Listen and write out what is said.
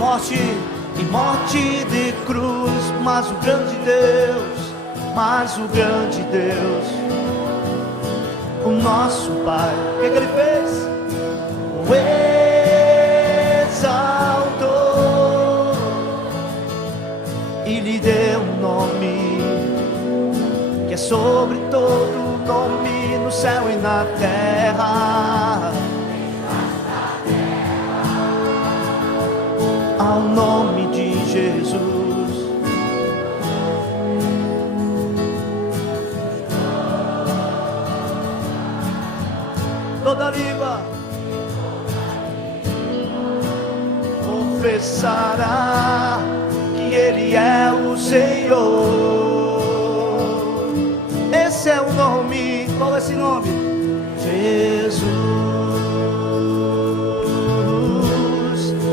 morte e morte de cruz, mas o grande Deus, o nosso Pai, o que ele fez? O exaltou e lhe deu um nome que é sobre todo nome, no céu e na terra. Ao nome de Jesus. Toda língua confessará que Ele é o Senhor.